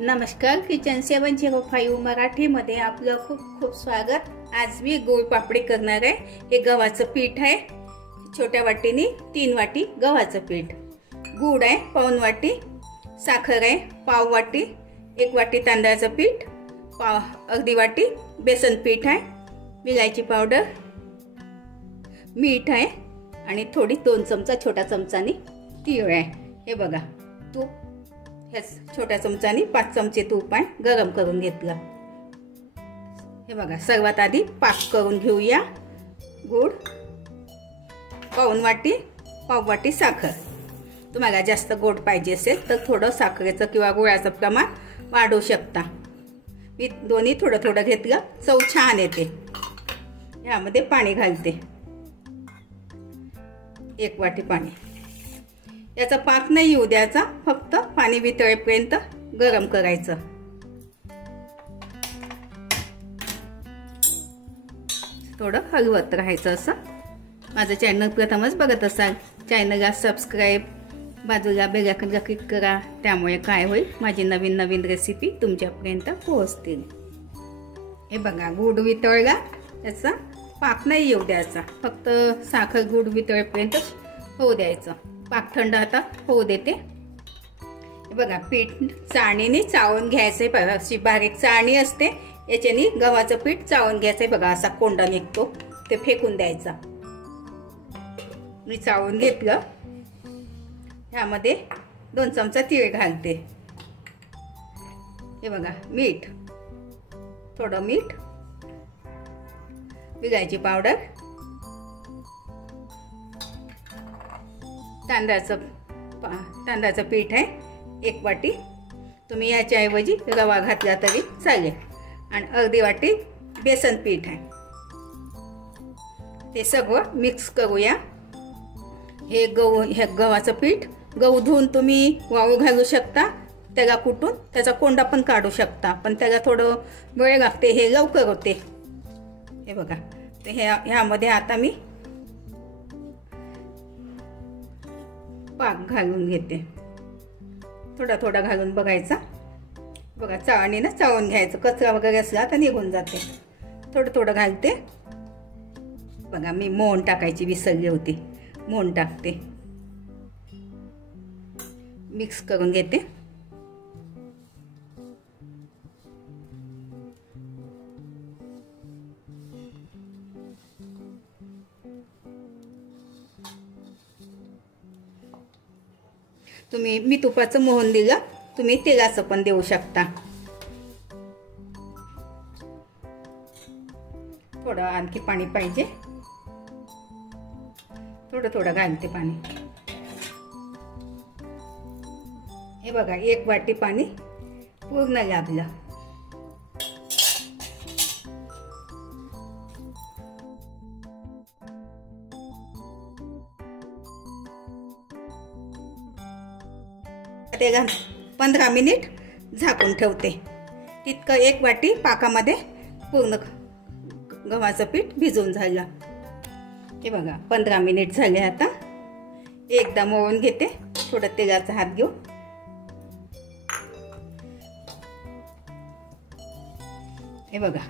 नमस्कार, किचन 705 मराठीमध्ये आपलं खूप खूप स्वागत। आज मी गोड पापडी करणार आहे। हे गव्हाचं पीठ आहे, छोट्या वाटीने 3 वाटी गव्हाचं पीठ, गूळ आहे पाऊण वाटी, साखर आहे पाव वाटी, 1 वाटी तांदळाचं पीठ, अर्धी वाटी बेसन पीठ आहे, विलायची पावडर, मीठ आहे आणि थोडी 2 चमचा छोटा चमचानी तीळ आहे। हे बघा, तूप छोट्या चमचानी 5 चमचे तूप आहे, गरम करून घेतलं। हे बघा, सर्वात आधी पाक करून घेऊया। गूळ पाऊण वाटी, पाव वाटी साखर। तुम्हाला जास्त गोड पाहिजे असेल तर थोडं साखरेचं किंवा गुळाचं प्रमाण वाढवू शकता। मी दोन्ही थोडं थोडं घेतलं, चव छान येते। यामध्ये पाणी घालते, 1 वाटी पाणी। याचा पाक नाही येऊ द्यायचा, फक्त पाणी वितळेपर्यंत गरम करायचं। थोडं हलवत राहायचं असं। माझं चॅनल प्रथमच बघत असाल, चॅनलला सबस्क्राईब, बाजूला बेल आयकॉनला क्लिक करा। त्यामुळे काय होईल, माझी नवीन नवीन रेसिपी तुमच्यापर्यंत पोहोचतील। हे बघा, गूळ वितळला, याचा पाक नाही येऊ द्यायचा, फक्त साखर गूळ वितळेपर्यंत होऊ द्यायचं। पाक थंड आता होऊ देते। हे बघा, पीठ चाळणीने चाळून घ्यायचंय। अशी बारीक चाळणी असते, याच्याने गव्हाचं पीठ चाळून घ्यायचंय। बघा, असा कोंडा निघतो, ते फेकून द्यायचा। मी चाळून घेतलं। ह्यामध्ये 2 चमचा तीळ घालते। हे बघा, मीठ, थोडं मीठ, विलायची पावडर, तांदळाचं पीठ आहे 1 वाटी। तुम्ही याच्याऐवजी रवा घातला तरी चालेल, आणि अर्धी वाटी बेसन पीठ आहे। ते सगळं मिक्स करूया। हे गव्हाचं पीठ, गहू धुवून तुम्ही वाळू घालू शकता, त्याला कुटून त्याचा कोंडा पण काढू शकता, पण त्याला थोडं वेळ लागते, हे लवकर होते। हे बघा, ते ह्यामध्ये आता मी पाक घालून घेते। थोडा थोडा घालून बघायचा। बघा, चाळणीनं चाळून घ्यायचं, कचरा वगैरे असला तर निघून जाते। थोडं थोडं घालते। बघा, मी मोहन टाकायची विसरली होती, मोहन टाकते। मिक्स करून घेते। मी तुपाचं मोहन दिलं, तुम्ही तेलाचं पण देऊ शकता। थोडं आणखी पाणी पाहिजे, थोडं थोडं घालते पाणी। हे बघा, 1 वाटी पाणी पूर्ण लागलं। त्याला 15 मिनिट झाकून ठेवते। तितकं 1 वाटी पाकामध्ये पूर्ण गव्हाचं पीठ भिजून झालं। हे बघा, 15 मिनिट झाले। आता एकदा मळून घेते, थोडं तेलाचा हात घेऊन। हे बघा,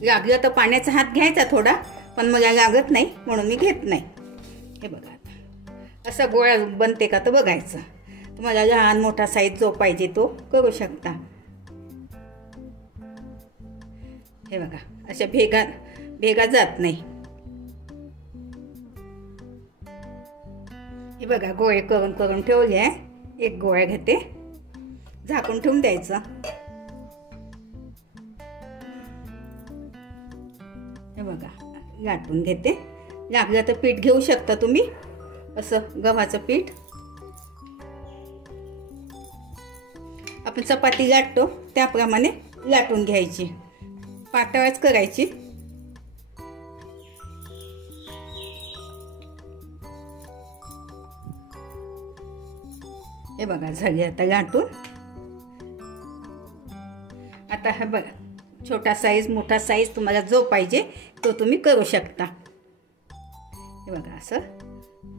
लागलं तर पाण्याचा हात घ्यायचा थोडा, पण मला लागत नाही म्हणून मी घेत नाही। हे बघा, असं गोळा बनते का तर बघायचं। तुम्हाला लहान मोठा साईज जो पाहिजे तो करू शकता। हे बघा, अशा भेगा जात नाही। हे बघा, गोळे करून करून ठेवले आहे। 1 गोळा घेते, झाकून ठेवून द्यायचं। हे बघा, लाटून घेते। लागलं तर पीठ घेऊ शकता तुम्ही, असं गव्हाचं पीठ। आपण चपाती लाटतो त्याप्रमाणे लाटून घ्यायची, पातळच करायची। हे बघा, झाली आता लाटून। आता हा बघा, छोटा साईज मोठा साईज तुम्हाला जो पाहिजे तो तुम्ही करू शकता। हे बघा, असं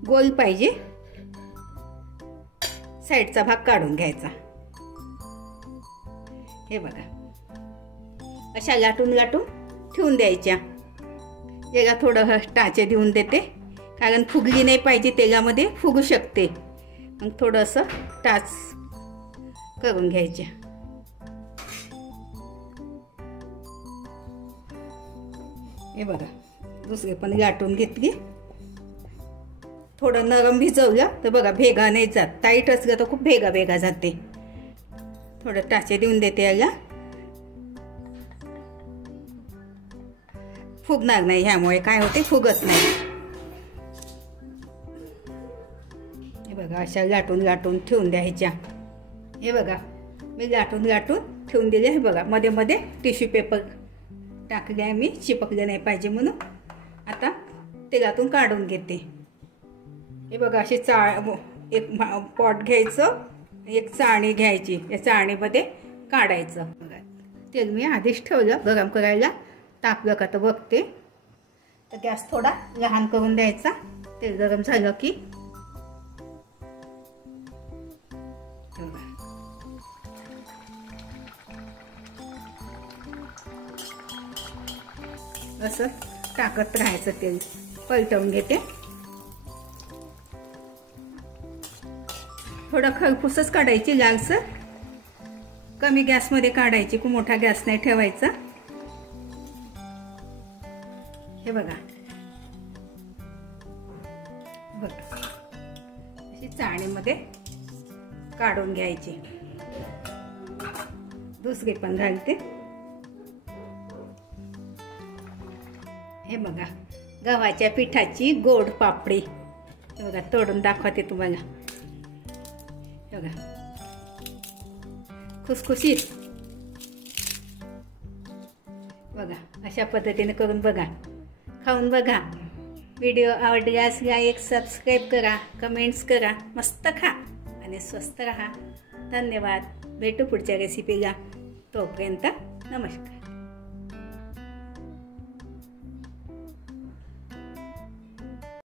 गोल पाहिजे, साईडचा भाग काढून घ्यायचा। हे बघा, अशा लाटून लाटून ठेवून द्यायच्या. याला थोडं टाचे देऊन देते, कारण फुगली नाही पाहिजे, तेलामध्ये फुगू शकते. मग थोडं असं टाच करून घ्यायच्या. हे बघा, दुसरे पण लाटून घेतली. थोडं नरम भिजवलं तर बघा भेगा नाही जात, टाईट असलं तर खूप भेगा भेगा जाते. थोडं टाचे देऊन देते याला, फुगणार नाही. ह्यामुळे काय होते, फुगत नाही. हे बघा, अशा लाटून लाटून ठेवून द्यायच्या. हे बघा, मी लाटून लाटून ठेवून दिले. हे बघा, मध्ये मध्ये टिश्यू पेपर टाकले आहे मी, चिपकले नाही पाहिजे म्हणून. आता तेलातून काढून घेते. हे बघा, अशी एक पॉट घ्यायचं, एक चाळणी घ्यायची, या चाळणीमध्ये काढायचं. बघा, तेल मी आधीच ठेवलं गरम करायला. तापलं का तर बघते. तर गॅस थोडा लहान करून द्यायचा. तेल गरम झालं की असं टाकत राहायचं. तेल पलटवून घेते. थोडं खरपूसच काढायची, लालसर. कमी गॅसमध्ये काढायची, खूप मोठा गॅस नाही ठेवायचा. हे बघा, बघा, अशी चाळणीमध्ये काढून घ्यायची. दुसरी पण घालते. हे बघा, गव्हाच्या पिठाची गोड पापडी. हे बघा, तोडून दाखवते तुम्हाला. हे बघा, खुसखुशीत. बघा, अशा पद्धतीने करून बघा, खाऊन बघा. व्हिडिओ आवडल्यास लाईक, सबस्क्राईब करा, कमेंट्स करा. मस्त खा आणि स्वस्त राहा. धन्यवाद. भेटू पुढच्या रेसिपीला. तोपर्यंत नमस्कार.